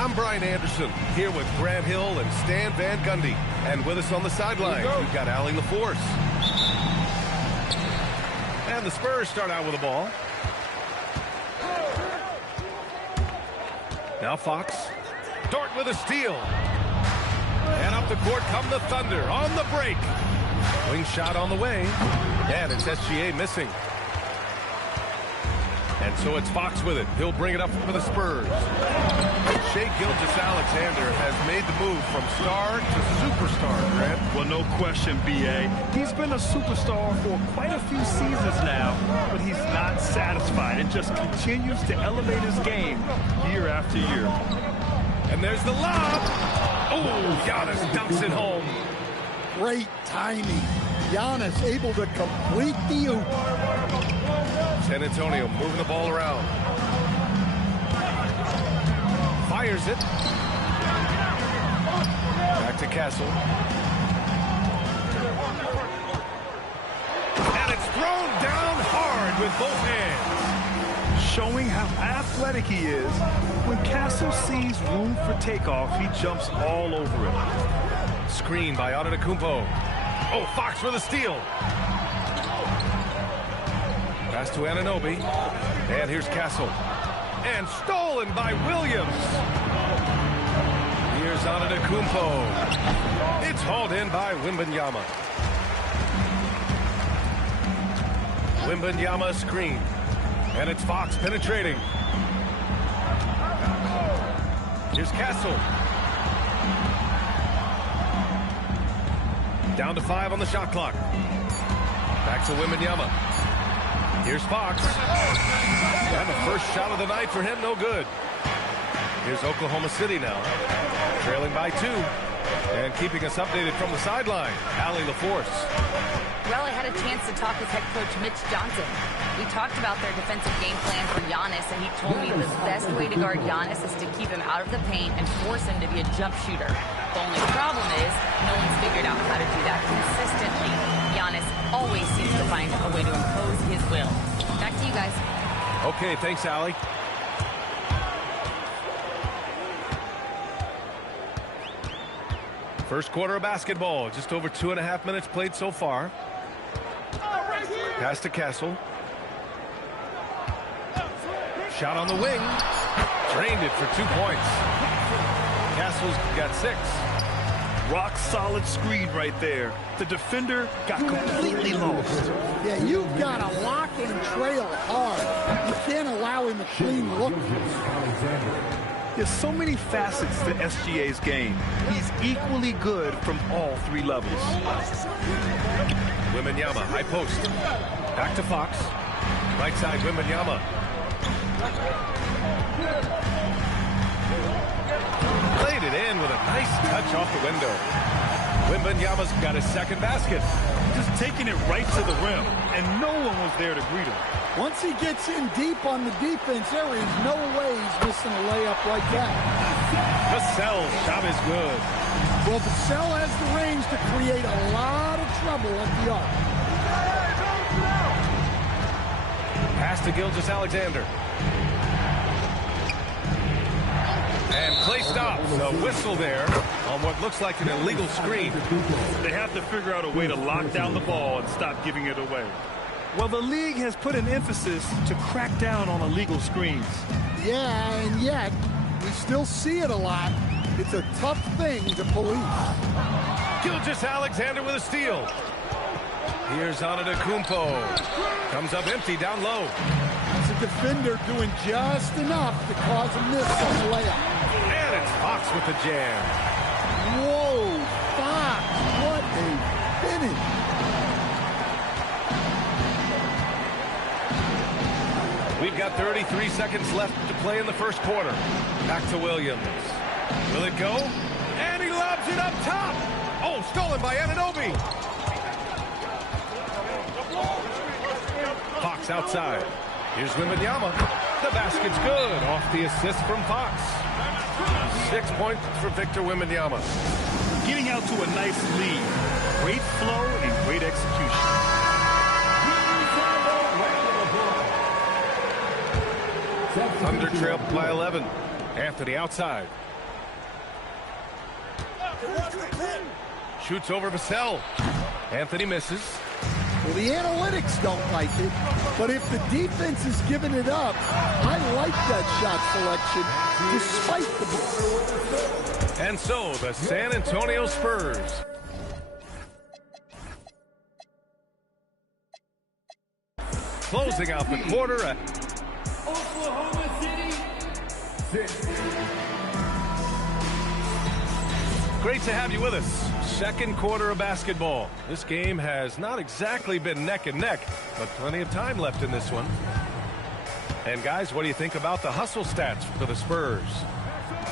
I'm Brian Anderson, here with Grant Hill and Stan Van Gundy. And with us on the sideline, we've got Allie LaForce. And the Spurs start out with the ball. Now Fox. Dort with a steal. And up the court come the Thunder on the break. Wing shot on the way. And it's SGA missing. And so it's Fox with it. He'll bring it up for the Spurs. Shai Gilgeous-Alexander has made the move from star to superstar, Grant. Well, no question, B.A. He's been a superstar for quite a few seasons now, but he's not satisfied and just continues to elevate his game year after year. And there's the lob. Oh, Giannis dunks it home. Great timing. Giannis able to complete the oop. San Antonio moving the ball around. Fires it. Back to Castle. And it's thrown down hard with both hands. Showing how athletic he is. When Castle sees room for takeoff, he jumps all over it. Screen by Antetokounmpo. Oh, Fox for the steal. Pass to Anunoby. And here's Castle. And stolen by Williams. Here's Antetokounmpo. It's hauled in by Wembanyama. Wembanyama screen. And it's Fox penetrating. Here's Castle. Down to 5 on the shot clock. Back to Wembanyama. Here's Fox. And the first shot of the night for him, no good. Here's Oklahoma City now. Trailing by 2. And keeping us updated from the sideline, Allie LaForce. Well, I had a chance to talk with head coach Mitch Johnson. We talked about their defensive game plan for Giannis, and he told me the best way to guard Giannis is to keep him out of the paint and force him to be a jump shooter. The only problem is no one's figured out how to do that consistently. Giannis always seems to find a way to impose his will. Back to you guys. Okay, thanks, Allie. First quarter of basketball. Just over 2.5 minutes played so far. Pass to Castle. Shot on the wing. Drained it for 2 points. Castle's got 6. Rock solid screen right there. The defender got completely lost. Yeah, you've got to lock and trail hard. You can't allow him a clean look. There's so many facets to SGA's game. He's equally good from all 3 levels. Wembanyama, high post. Back to Fox. Right side, Wembanyama. Played it in with a nice touch off the window. Wembanyama's got his second basket. Just taking it right to the rim, and no one was there to greet him. Once he gets in deep on the defense, there is no way he's missing a layup like that. Vassell's shot is good. Well, Vassell has the range to create a lot of trouble at the arc. Pass to Gilgeous-Alexander. And Klay stops. A whistle there on what looks like an illegal screen. They have to figure out a way to lock down the ball and stop giving it away. Well, the league has put an emphasis to crack down on illegal screens. Yeah, and yet, we still see it a lot. It's a tough thing to police. Gilgeous-Alexander with a steal. Here's Antetokounmpo. Comes up empty down low. It's a defender doing just enough to cause a miss on the layup. And it's Fox with the jam. Whoa, Fox, what a finish. We've got 33 seconds left to play in the first quarter. Back to Williams. Will it go? And he lobs it up top. Oh, stolen by Anunoby. Fox outside. Here's Wembanyama. The basket's good. Off the assist from Fox. 6 points for Victor Wembanyama. Getting out to a nice lead. Great flow and great execution. Thunder trail by 11. Anthony outside. Shoots over Vassell. Anthony misses. Well, the analytics don't like it, but if the defense is giving it up, I like that shot selection despite the... And so, the San Antonio Spurs closing out the quarter at Oklahoma City. Great to have you with us. Second quarter of basketball. This game has not exactly been neck and neck, but plenty of time left in this one. And guys, what do you think about the hustle stats for the Spurs?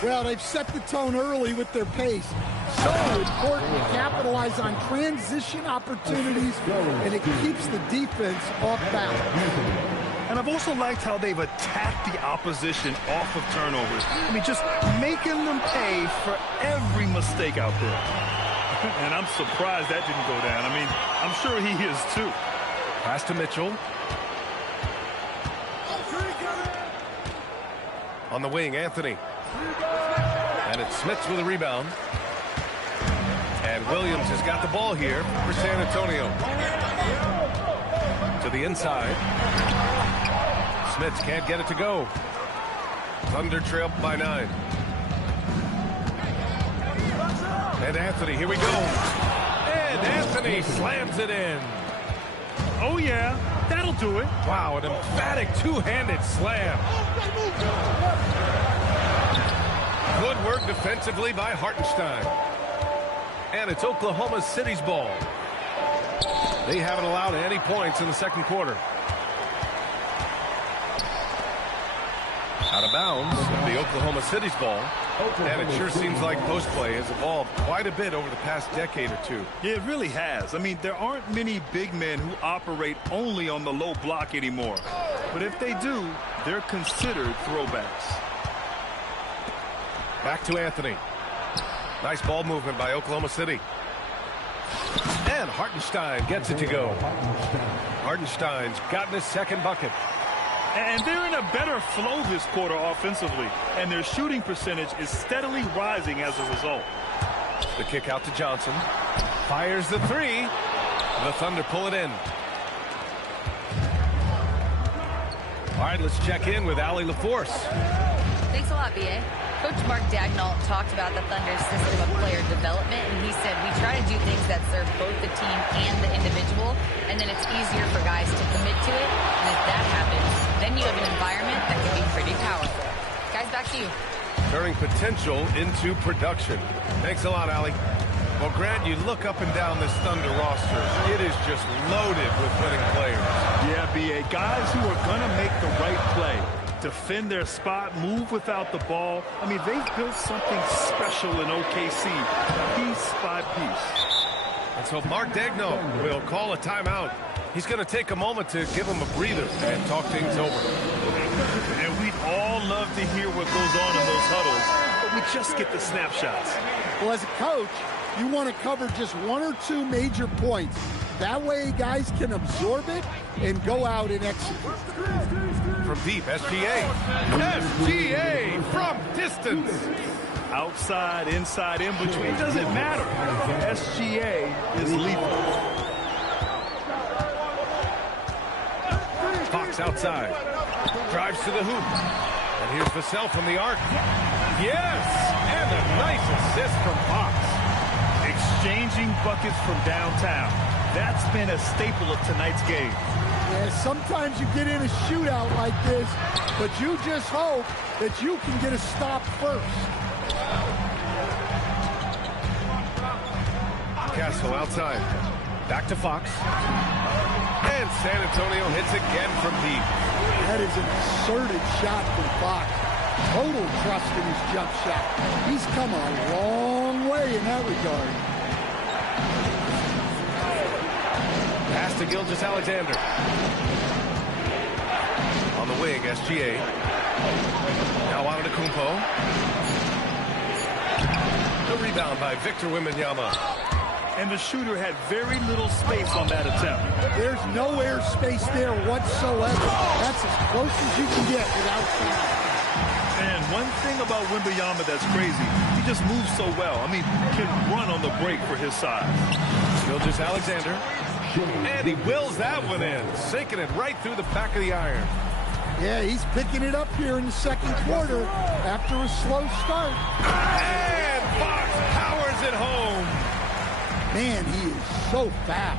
Well, they've set the tone early with their pace. So important to capitalize on transition opportunities, and it keeps the defense off balance. And I've also liked how they've attacked the opposition off of turnovers. I mean, just making them pay for every mistake out there. And I'm surprised that didn't go down. I mean, I'm sure he is too. Pass to Mitchell. On the wing, Anthony. And it's Smits with a rebound. And Williams has got the ball here for San Antonio. To the inside. Smits can't get it to go. Thunder trail by 9. And Anthony, here we go. And Anthony slams it in. Oh, yeah, that'll do it. Wow, an emphatic two-handed slam. Good work defensively by Hartenstein. And it's Oklahoma City's ball. They haven't allowed any points in the second quarter. Out of bounds, the Oklahoma City's ball. And it sure seems like post play has evolved quite a bit over the past decade or two. Yeah, it really has. I mean, there aren't many big men who operate only on the low block anymore. But if they do, they're considered throwbacks. Back to Anthony. Nice ball movement by Oklahoma City. And Hartenstein gets it to go. Hartenstein's gotten his second bucket. And they're in a better flow this quarter offensively. And their shooting percentage is steadily rising as a result. The kick out to Johnson. Fires the three. The Thunder pull it in. All right, let's check in with Allie LaForce. Thanks a lot, B.A. Coach Mark Daigneault talked about the Thunder's system of player development, and he said, we try to do things that serve both the team and the individual, and then it's easier for guys to commit to it, and if that happens, then you have an environment that can be pretty powerful. Guys, back to you. Turning potential into production. Thanks a lot, Allie. Well, Grant, you look up and down this Thunder roster. It is just loaded with winning players. Yeah, B.A. Guys who are going to make the right play. Defend their spot, move without the ball. I mean, they've built something special in OKC, piece by piece. And so Mark Daigneault will call a timeout. He's going to take a moment to give him a breather and talk things over. And we'd all love to hear what goes on in those huddles, but we just get the snapshots. Well, as a coach, you want to cover just one or two major points. That way guys can absorb it and go out and execute. From deep, SGA. SGA from distance. Outside, inside, in between, doesn't matter. SGA is lethal. Fox outside. Drives to the hoop. And here's Vassell from the arc. Yes! And a nice assist from Fox. Exchanging buckets from downtown. That's been a staple of tonight's game. Yeah, sometimes you get in a shootout like this, but you just hope that you can get a stop first. Castle outside. Back to Fox. And San Antonio hits again from deep. That is an assertive shot from Fox. Total trust in his jump shot. He's come a long way in that regard. Pass to Gilgeous-Alexander. On the wing, SGA. Now Antetokounmpo. The rebound by Victor Wembanyama. And the shooter had very little space on that attempt. There's no air space there whatsoever. That's as close as you can get without foul. And one thing about Wembanyama that's crazy, he just moves so well. I mean, can run on the break for his size. Gilgeous-Alexander. And he wills that one in, sinking it right through the back of the iron. Yeah, he's picking it up here in the second quarter after a slow start. And Fox powers it home. Man, he is so fast.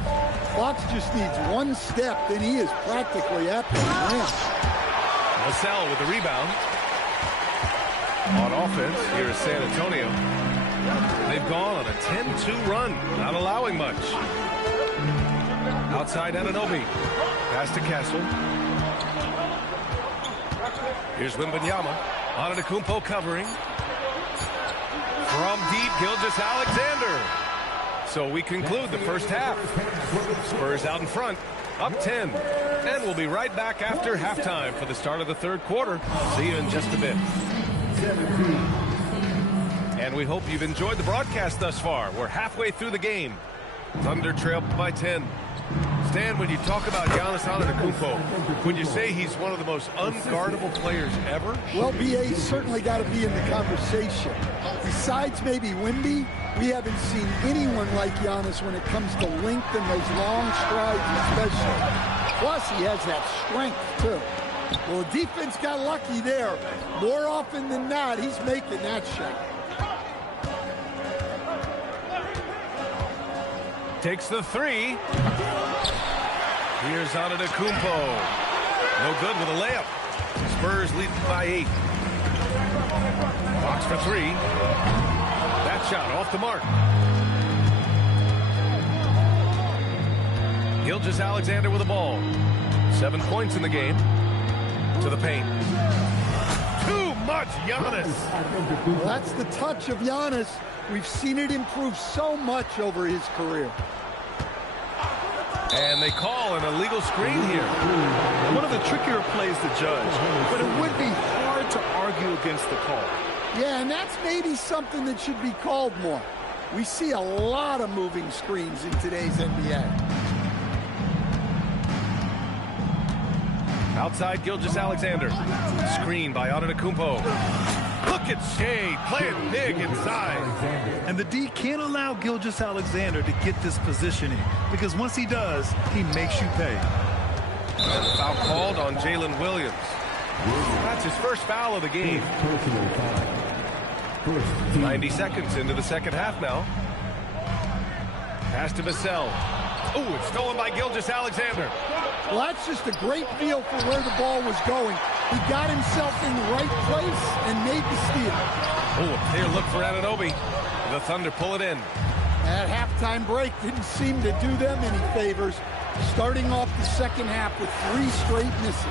Fox just needs one step, then he is practically at the rim. Vassell with the rebound. On offense, here is San Antonio. They've gone on a 10-2 run, not allowing much. Outside Anunoby. Pass to Castle. Here's Wembanyama. Antetokounmpo covering. From deep, Gilgeous-Alexander. So we conclude the first half. Spurs out in front, up 10. And we'll be right back after halftime for the start of the third quarter. See you in just a bit. And we hope you've enjoyed the broadcast thus far. We're halfway through the game. Thunder trail by 10. Stan, when you talk about Giannis Antetokounmpo, would you say he's one of the most unguardable players ever? Well, BA's certainly got to be in the conversation. Besides maybe Wemby, we haven't seen anyone like Giannis when it comes to length and those long strides especially. Plus, he has that strength, too. Well, the defense got lucky there. More often than not, he's making that shot. Takes the three. Here's Antetokounmpo. No good with a layup. Spurs lead by 8. Fox for 3. That shot off the mark. Gilgeous-Alexander with the ball. 7 points in the game. To the paint. Too much Giannis. Well, that's the touch of Giannis. We've seen it improve so much over his career. And they call an illegal screen here. One of the trickier plays to judge, but it would be hard to argue against the call. Yeah, and that's maybe something that should be called more. We see a lot of moving screens in today's NBA. Outside Gilgeous-Alexander. Screen by Antetokounmpo. Look at Shea playing big inside. And the D can't allow Gilgeous-Alexander to get this positioning, because once he does, he makes you pay. And the foul called on Jalen Williams. That's his first foul of the game. 90 seconds into the second half now. Pass to Vassell. Oh, it's stolen by Gilgeous-Alexander. Well, that's just a great feel for where the ball was going. He got himself in the right place and made the steal. Oh, a clear look for Anunoby. The Thunder pull it in. That halftime break didn't seem to do them any favors, starting off the second half with 3 straight misses.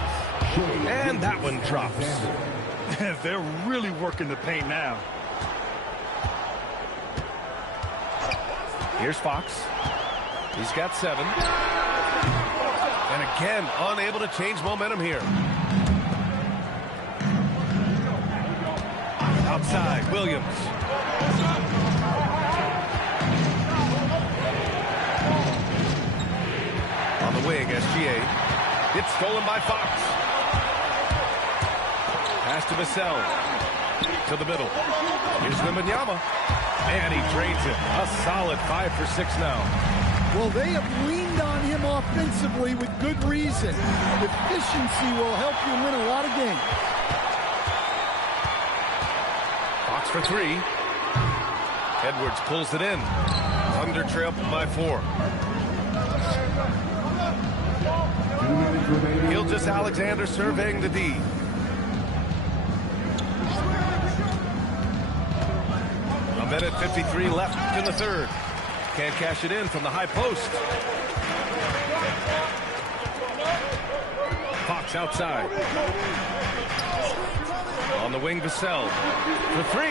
And that one drops. They're really working the paint now. Here's Fox. He's got 7. And again, unable to change momentum here. Outside, Williams. On the wing, SGA. It's stolen by Fox. Pass to Vassell. To the middle. Here's Wembanyama. And he drains it. A solid 5 for 6 now. Well, they have leaned on him offensively with good reason. Efficiency will help you win a lot of games. Fox for 3. Edwards pulls it in. Thunder trail by 4. Gilgeous-Alexander surveying the D. A minute 53 left in the third. Can't cash it in from the high post. Fox outside. On the wing, Vassell. For 3.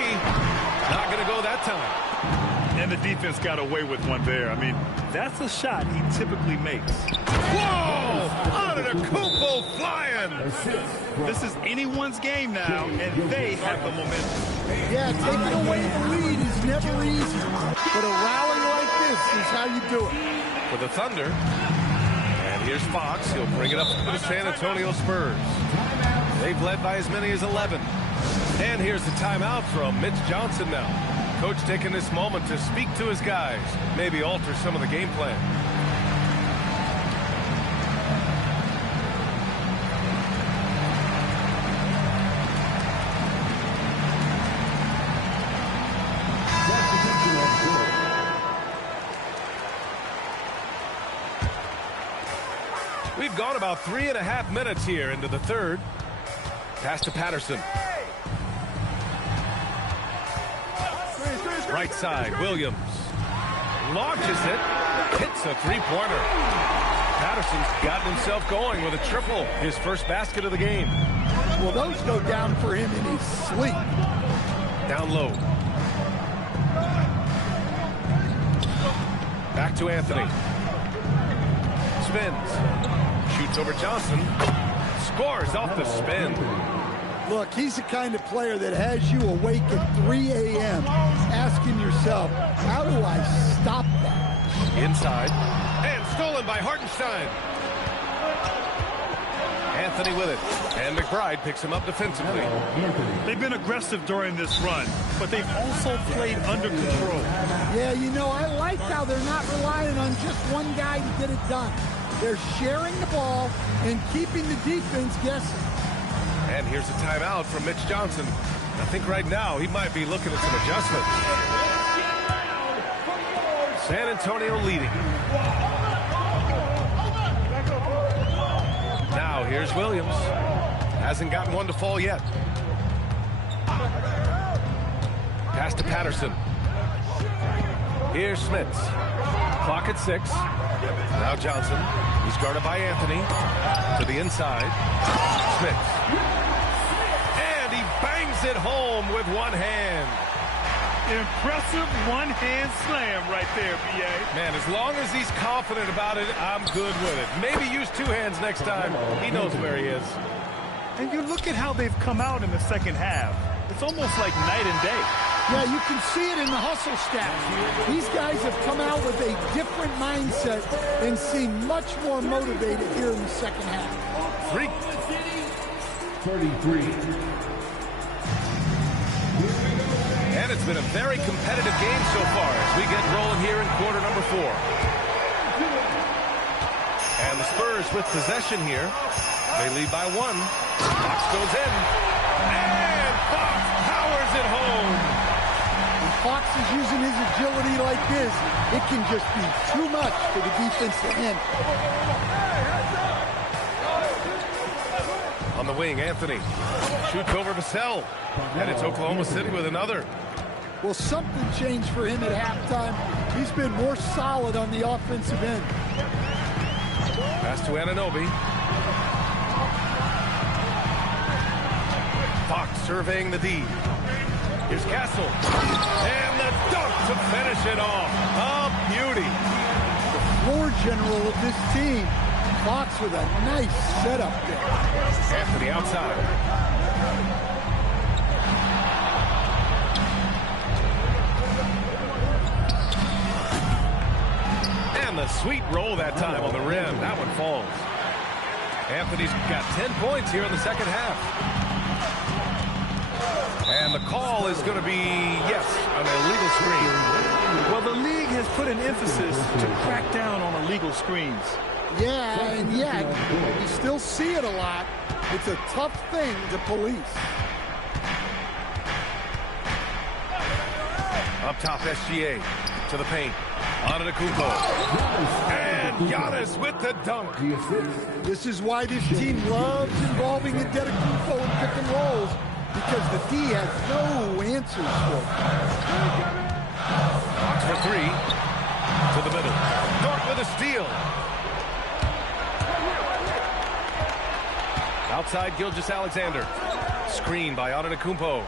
Not going to go that time. And the defense got away with one there. I mean, that's a shot he typically makes. Whoa! Antetokounmpo flying! This is anyone's game now, and they have the momentum. Yeah, taking away the lead is never easy. But a rally like this is how you do it. For the Thunder. And here's Fox. He'll bring it up to the San Antonio Spurs. They've led by as many as 11. And here's the timeout from Mitch Johnson now. Coach taking this moment to speak to his guys, maybe alter some of the game plan. We've gone about 3.5 minutes here into the third. Pass to Patterson. Right side, Williams. Launches it. Hits a three-pointer. Patterson's gotten himself going with a triple. His first basket of the game. Well, those go down for him in his sleep. Down low. Back to Anthony. Spins. Shoots over Johnson. Scores off the spin. Look, he's the kind of player that has you awake at 3 a.m. asking yourself, how do I stop that? Inside. And stolen by Hartenstein. Anthony with it. And McBride picks him up defensively. They've been aggressive during this run, but they've also played under control. Yeah, you know, I like how they're not relying on just one guy to get it done. They're sharing the ball and keeping the defense guessing. And here's a timeout from Mitch Johnson. I think right now he might be looking at some adjustments. San Antonio leading. Now here's Williams. Hasn't gotten one to fall yet. Pass to Patterson. Here's Smits. Clock at 6. Now Johnson. He's guarded by Anthony. To the inside. Smits. And he bangs it home with one hand. Impressive one-hand slam right there, B.A. Man, as long as he's confident about it, I'm good with it. Maybe use two hands next time. He knows where he is. And you look at how they've come out in the second half. It's almost like night and day. Yeah, you can see it in the hustle stats. These guys have come out with a different mindset and seem much more motivated here in the second half. 33. And it's been a very competitive game so far as we get rolling here in quarter number 4. And the Spurs with possession here. They lead by 1. Fox goes in. And Fox powers it home. When Fox is using his agility like this, it can just be too much for the defense to handle. On the wing, Anthony shoots over Vassell. And it's Oklahoma City with another. Well, something changed for him at halftime. He's been more solid on the offensive end. Pass to Anunoby. Fox surveying the D. Here's Castle. And the dunk to finish it off. A beauty. The floor general of this team. Fox with a nice setup there. Anthony outside. And the sweet roll that time on the rim. That one falls. Anthony's got 10 points here in the second half. And the call is going to be, yes, an illegal screen. Well, the league has put an emphasis to crack down on illegal screens. Yeah, and yet, you still see it a lot. It's a tough thing to police. Up top, SGA to the paint. Antetokounmpo. And Giannis with the dunk. This is why this team loves involving Antetokounmpo in pick and rolls, because the D has no answers for it. Fox for 3. To the middle. Dort with a steal. Outside, Gilgeous-Alexander. Screen by Antetokounmpo.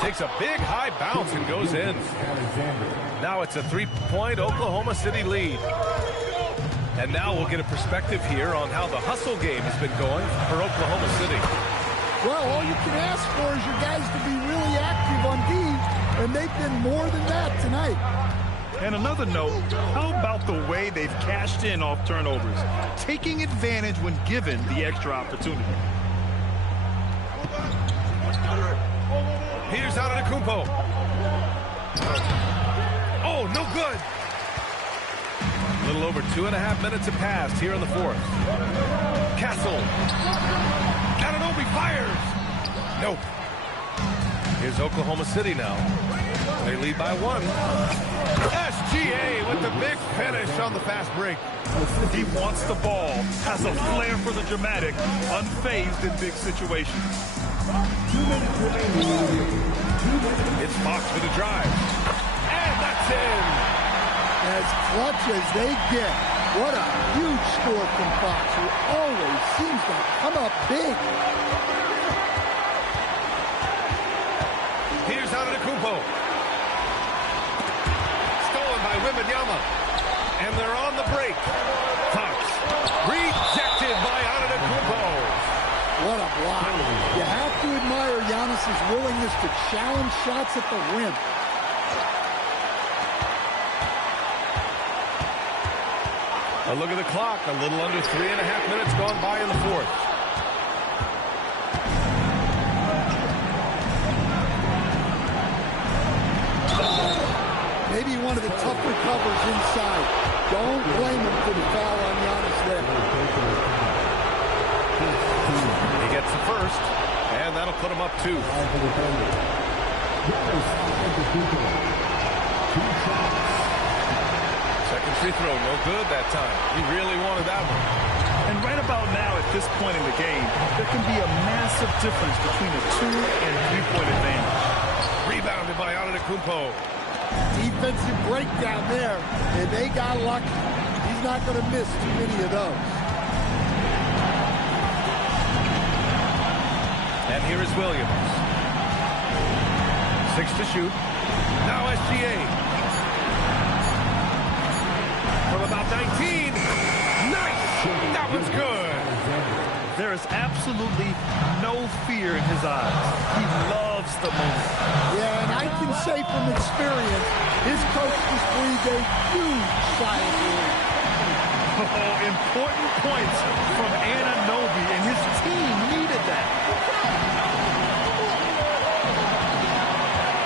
Takes a big high bounce and goes in. Now it's a 3-point Oklahoma City lead. And now we'll get a perspective here on how the hustle game has been going for Oklahoma City. Well, all you can ask for is your guys to be really active on D, and they've been more than that tonight. And another note, how about the way they've cashed in off turnovers, taking advantage when given the extra opportunity? Here's Antetokounmpo. Oh, no good. A little over 2.5 minutes have passed here in the fourth. Castle. Anunoby fires. Nope. Here's Oklahoma City now. They lead by 1. SGA with the big finish on the fast break. He wants the ball, has a flair for the dramatic, unfazed in big situations. It's Fox for the drive. And that's in. As clutch as they get. What a huge score from Fox, who always seems to come up big. Here's Antetokounmpo. Stolen by Wembanyama. And they're on the break. Fox rejected by Antetokounmpo. What a block. You have to admire Giannis's willingness to challenge shots at the rim. A look at the clock. A little under 3.5 minutes gone by in the fourth. Maybe one of the tougher covers inside. Don't blame him for the foul on Giannis there. He gets the first, and that'll put him up 2. Second free throw, no good that time. He really wanted that one. And right about now, at this point in the game, there can be a massive difference between a 2- and 3-point advantage. Rebounded by Antetokounmpo. Defensive breakdown there, and they got lucky. He's not going to miss too many of those. And here is Williams. 6 to shoot. Now SGA. From about 19. Nice! That one's good. There is absolutely no fear in his eyes. He loves the moment. Yeah, and I can say from experience, his coach just breathed a huge sigh of relief. Oh, important points from Anunoby, and his team needed that.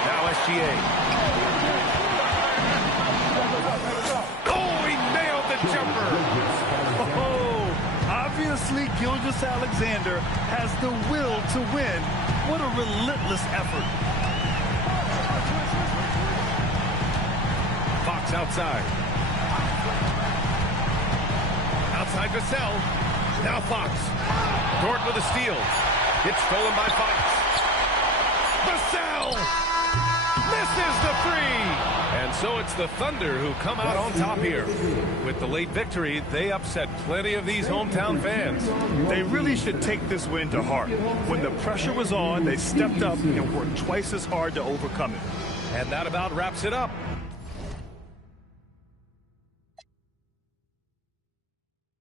Now SGA. Oh, he nailed the jumper. Oh, obviously Gilgeous-Alexander has the will to win. What a relentless effort. Fox outside. Outside Vassell. Now Fox. Dort with a steal. It's stolen by Fox. Vassell misses the 3. And so it's the Thunder who come out on top here. With the late victory, they upset plenty of these hometown fans. They really should take this win to heart. When the pressure was on, they stepped up and worked twice as hard to overcome it. And that about wraps it up.